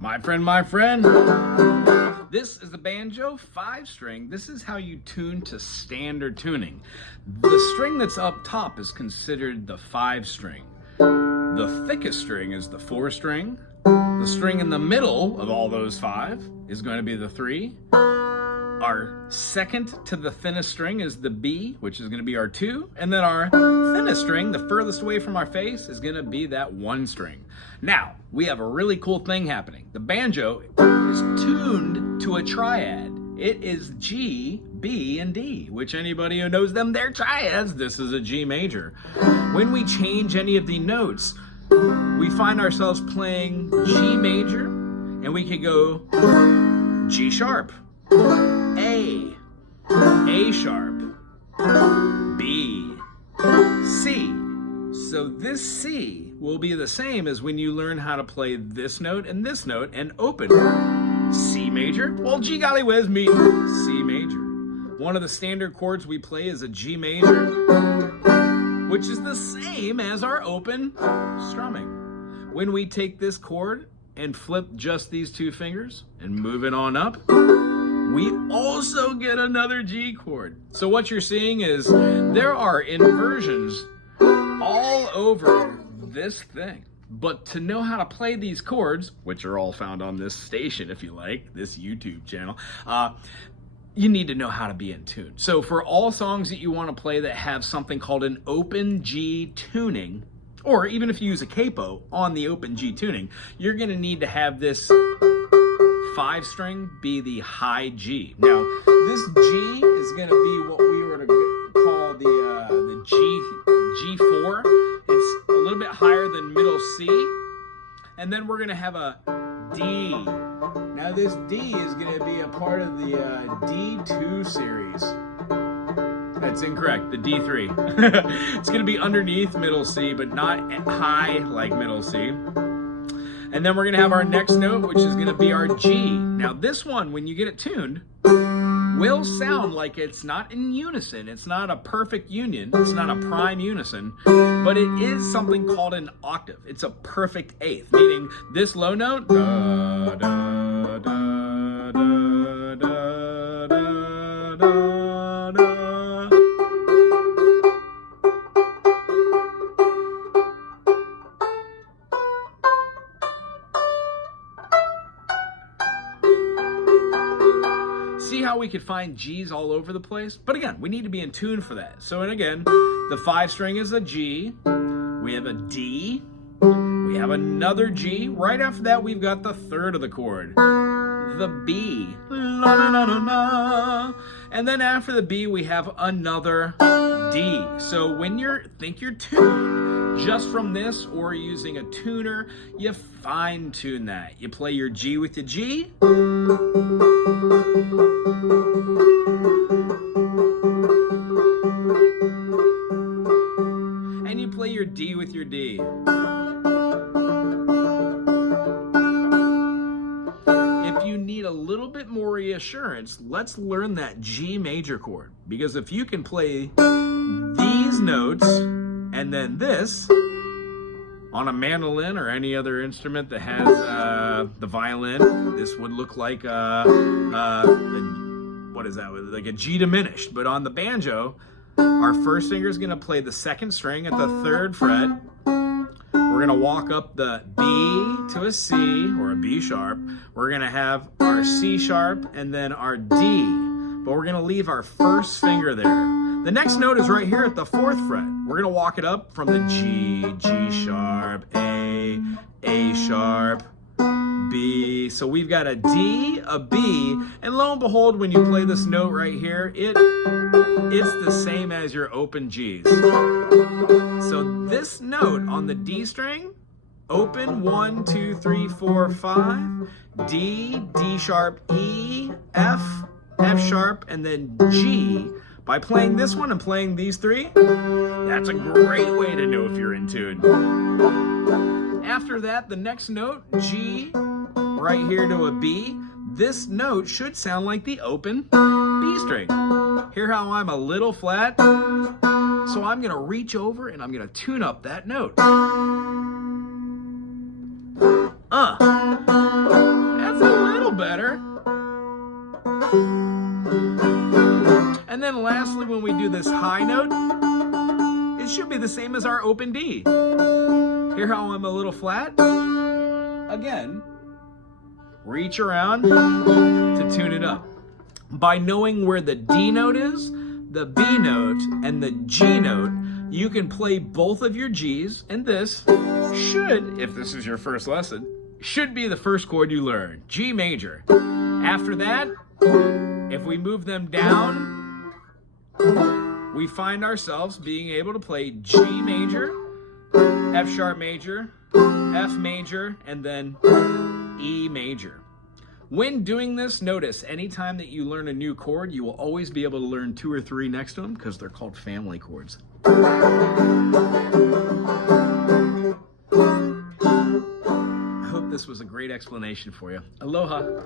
My friend, this is the banjo 5-string. This is how you tune to standard tuning. The string that's up top is considered the 5-string. The thickest string is the 4-string. The string in the middle of all those 5 is going to be the 3. Our second to the thinnest string is the B, which is going to be our 2. And then our thinnest string, the furthest away from our face, is going to be that 1 string. Now, we have a really cool thing happening. The banjo is tuned to a triad. It is G, B, and D, which anybody who knows them, they're triads. This is a G major. When we change any of the notes, we find ourselves playing G major, and we could go G sharp, A sharp, B, C. So this C will be the same as when you learn how to play this note and open C major. Well, gee golly whiz me, C major. One of the standard chords we play is a G major, which is the same as our open strumming. When we take this chord and flip just these 2 fingers and move it on up, we also get another G chord. So what you're seeing is there are inversions all over this thing. But to know how to play these chords, which are all found on this station, if you like, this YouTube channel, you need to know how to be in tune. So for all songs that you want to play that have something called an open G tuning, or even if you use a capo on the open G tuning, you're going to need to have this 5-string be the high G. Now, this G is going to be what we were to call the G4. It's a little bit higher than middle C. And then we're going to have a D. Now, this D is going to be a part of the D2 series. That's incorrect, the D3. It's going to be underneath middle C, but not high like middle C. And then we're going to have our next note, which is going to be our G. Now this one, when you get it tuned, will sound like it's not in unison. It's not a perfect union. It's not a prime unison, but it is something called an octave. It's a perfect eighth, meaning this low note, da, da, da, da, da, da, da, da. See how we could find G's all over the place? But again, we need to be in tune for that. So, and again, the 5-string is a G. We have a D. We have another G. Right after that, we've got the third of the chord, the B. La, la, la, la, la. And then after the B, we have another D. So when you think you're tuned just from this or using a tuner, you fine tune that. You play your G with your G. And you play your D with your D. If you need a little bit more reassurance, let's learn that G major chord. Because if you can play these notes and then this on a mandolin or any other instrument that has the violin, this would look like what is that? Like a G diminished. But on the banjo, our first finger is going to play the 2nd string at the 3rd fret. We're going to walk up the B to a C or a B sharp. We're going to have our C sharp and then our D. But we're going to leave our first finger there. The next note is right here at the 4th fret. We're going to walk it up from the G, G sharp, A sharp, B. So we've got a D, a B, and lo and behold, when you play this note right here, it's the same as your open Gs. So this note on the D string, open 1, 2, 3, 4, 5, D, D sharp, E, F, F sharp, and then G. By playing this one and playing these 3, that's a great way to know if you're in tune. After that, the next note, G, right here to a B, this note should sound like the open B string. Hear how I'm a little flat? So I'm going to reach over and I'm going to tune up that note. high note, it should be the same as our open D. Hear how I'm a little flat? Again, reach around to tune it up. By knowing where the D note is, the B note, and the G note, you can play both of your Gs, and this should, if this is your first lesson, should be the first chord you learn, G major. After that, if we move them down, we find ourselves being able to play G major, F sharp major, F major, and then E major. When doing this, notice anytime that you learn a new chord, you will always be able to learn 2 or 3 next to them because they're called family chords. I hope this was a great explanation for you. Aloha.